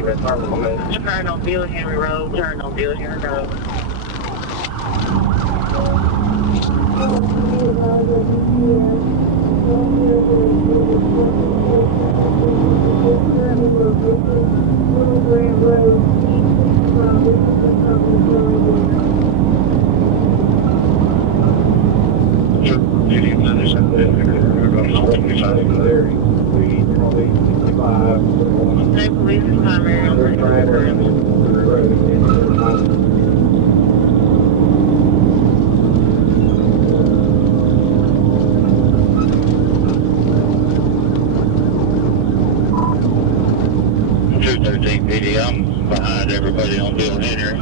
Turn on Bill Henry Road, turn on Bill Henry Road. State Police is primary on 213 PD, I'm behind everybody on Bill Henry.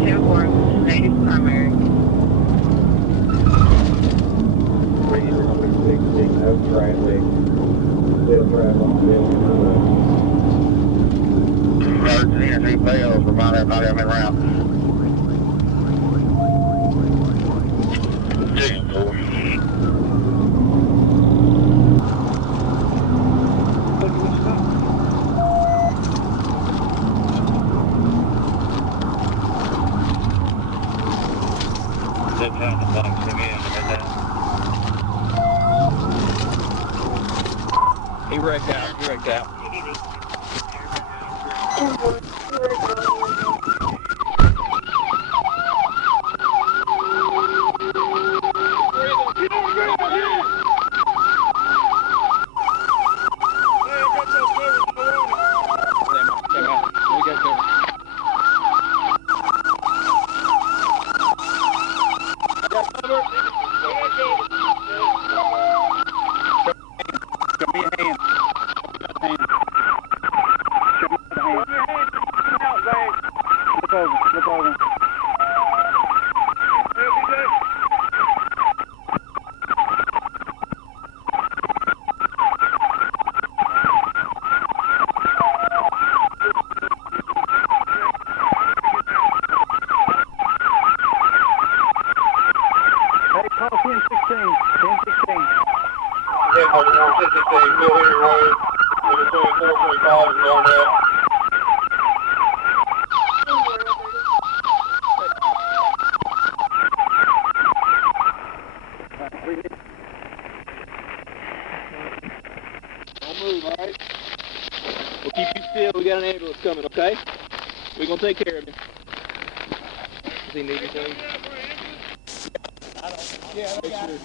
10-4, native primary. Emergency fails, remind everybody I'm in route. 10-4. That time the box came in, He wrecked out. Coming, okay? We're gonna take care of him. Does he need anything? Yeah, I got it.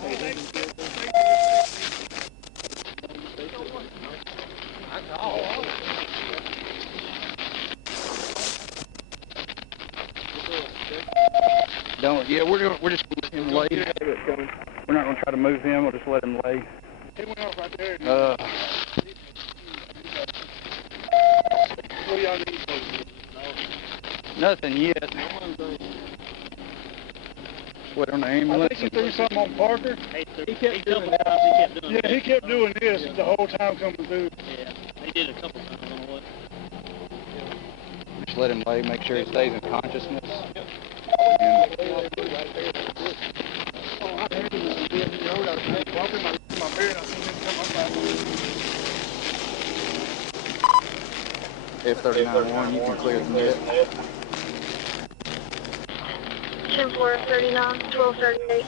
Don't. Yeah, we're just gonna let him lay. We're not gonna try to move him. We'll just let him lay. He went off right there. What do y'all need? Nothing yet. What on the ambulance? I think he threw something on Parker. He kept doing this. Yeah, he kept doing this the whole time coming through. Yeah, he did a couple times. I don't know what. Just let him lay. Make sure he stays in consciousness. F39-1, you can clear the net. 10-4, 39, 1238.